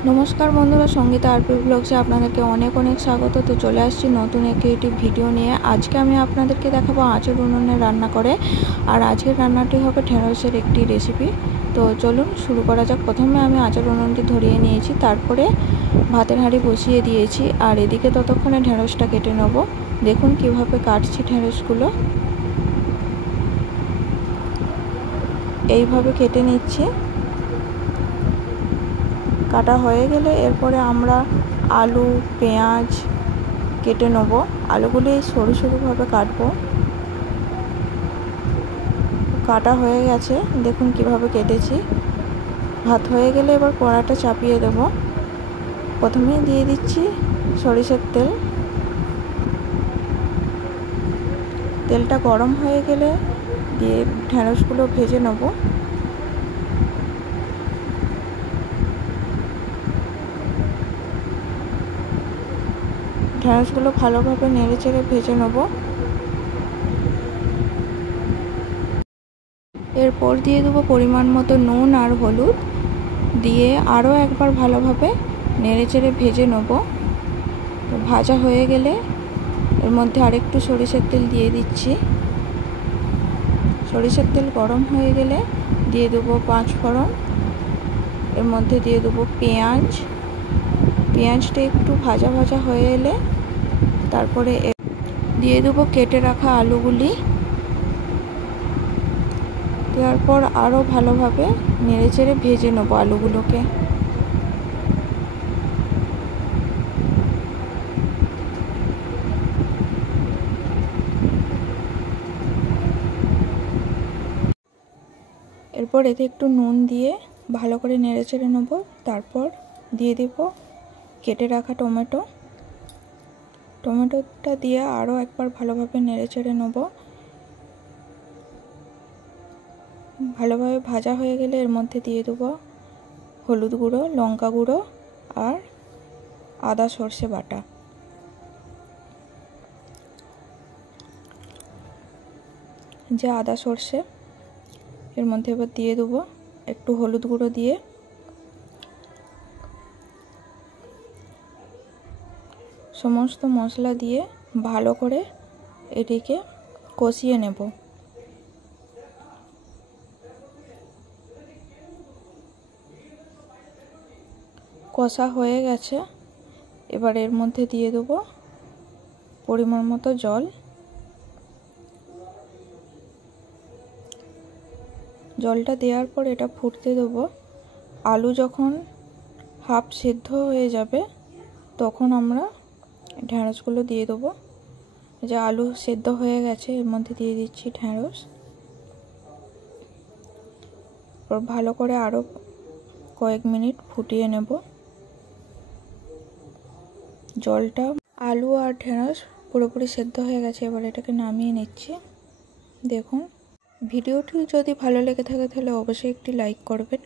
नमस्कार बंधुरा संगीता आरपी ब्लग्से आपनादेरके अनेक अनेक स्वागत। तो चले आसछि नतून एकटी भिडियो निये। आजके आमि आपनादेरके देखाबो आँचेर उनुने रान्ना करे। और आजकेर रान्नाटी होबे ढेঁড়সের एकटी रेसिपि। तो चलुन शुरू करा जाक। प्रथमे आमि आँचेर उनुनटी धरिये नियेछि, तारपरे भातेर हाঁড়ি बसिए दिएछि और एदिके ततक्षणे ढेঁড়সটা केटे नेब। देखुन किभाবে काटछि ढेঁড়সগুলো, এইভাবে কেটে নিচ্ছি। काटा হয়ে গেলে এরপরে আমরা আলু পেঁয়াজ কেটে নেব। আলুগুলি সরু সরুভাবে কাটবো। কাটা হয়ে গেছে, দেখুন কিভাবে কেটেছি। ভাত হয়ে গেলে এবার কড়াটা চাপিয়ে দেব। প্রথমে দিয়ে দিচ্ছি সরিষার তেল। তেলটা গরম হয়ে গেলে দিয়ে ঢেঁড়সগুলো ভেজে নেব। ঢেঁড়সগুলো ভালোভাবে নেড়েচেড়ে ভেজে নেব। এরপর দিয়ে দেবো পরিমাণ মতো নুন আর হলুদ, দিয়ে আরও একবার ভালোভাবে নেড়েচেড়ে ভেজে নেব। ভাজা হয়ে গেলে এর মধ্যে আরেকটু সরিষার তেল দিয়ে দিচ্ছি। সরিষার তেল গরম হয়ে গেলে দিয়ে দেবো 5 ফোড়ন। এর মধ্যে দিয়ে দেবো পেঁয়াজ। পেঁয়াজটা একটু ভাজা ভাজা হয়ে এলে তারপরে দিয়ে দেবো কেটে রাখা আলুগুলি। দেওয়ার পর আরও ভালোভাবে নেড়েচেড়ে ভেজে নেবো আলুগুলোকে। এরপর এতে একটু নুন দিয়ে ভালো করে নেড়েচেড়ে নেবো। তারপর দিয়ে দেব কেটে রাখা টমেটো। টমেটোটা দিয়ে আরও একবার ভালোভাবে নেড়েচেড়ে নেব। ভালোভাবে ভাজা হয়ে গেলে এর মধ্যে দিয়ে দেবো হলুদ গুঁড়ো, লঙ্কা গুঁড়ো আর আদা সর্ষে বাটা। যে আদা সর্ষে এর মধ্যে এবার দিয়ে দেবো একটু হলুদ গুঁড়ো দিয়ে সমস্ত মশলা দিয়ে ভালো করে এটিকে কষিয়ে নেব। কষা হয়ে গেছে, এবার এর মধ্যে দিয়ে দেবো পরিমাণ মতো জল। জলটা দেওয়ার পর এটা ফুটতে দেবো। আলু যখন হাফ সেদ্ধ হয়ে যাবে তখন আমরা ঢেঁড়সগুলো দিয়ে দেবো। যে আলু সেদ্ধ হয়ে গেছে এর মধ্যে দিয়ে দিচ্ছি ঢেঁড়স। ভালো করে আরও কয়েক মিনিট ফুটিয়ে নেব। জলটা আলু আর ঢেঁড়স পুরোপুরি সেদ্ধ হয়ে গেছে, এবার এটাকে নামিয়ে নিচ্ছি। দেখুন ভিডিওটি যদি ভালো লেগে থাকে তাহলে অবশ্যই একটি লাইক করবেন।